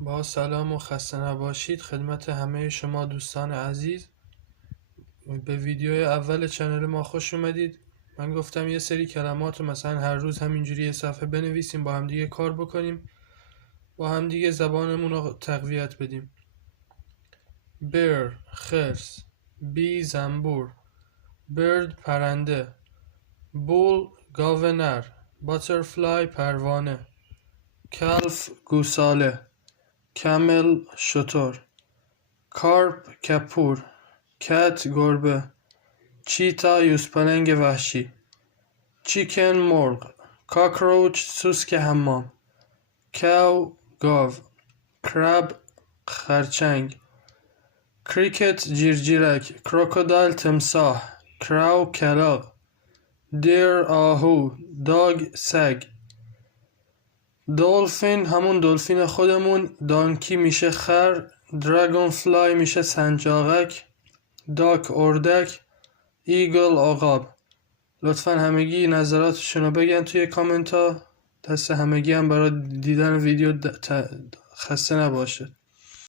با سلام و خسته نباشید خدمت همه شما دوستان عزیز. به ویدیوی اول چنل ما خوش اومدید. من گفتم یه سری کلمات رو مثلا هر روز همینجوری یه صفحه بنویسیم، با همدیگه کار بکنیم، با همدیگه زبانمون رو تقویت بدیم. بیر خرس، بی زنبور، برد پرنده، بول گاو نر، باترفلای پروانه، کلف گوساله، کمل شتر، کارپ کپور، کت گربه، چیتا یوزپلنگ وحشی، چیکن مرغ، کاکروچ سوسک حمام، کو گاو، کرب خرچنگ، کریکت جیرجیرک، کروکودایل تمساح، کراو کلاغ، دیر آهو، داگ سگ، دولفین همون دلفین خودمون، دانکی میشه خر، دراگون فلای میشه سنجاقک، داک اردک، ایگل عقاب. لطفا همگی نظراتشون رو بگن توی کامنت ها. دست همگی هم برای دیدن ویدیو خسته نباشه.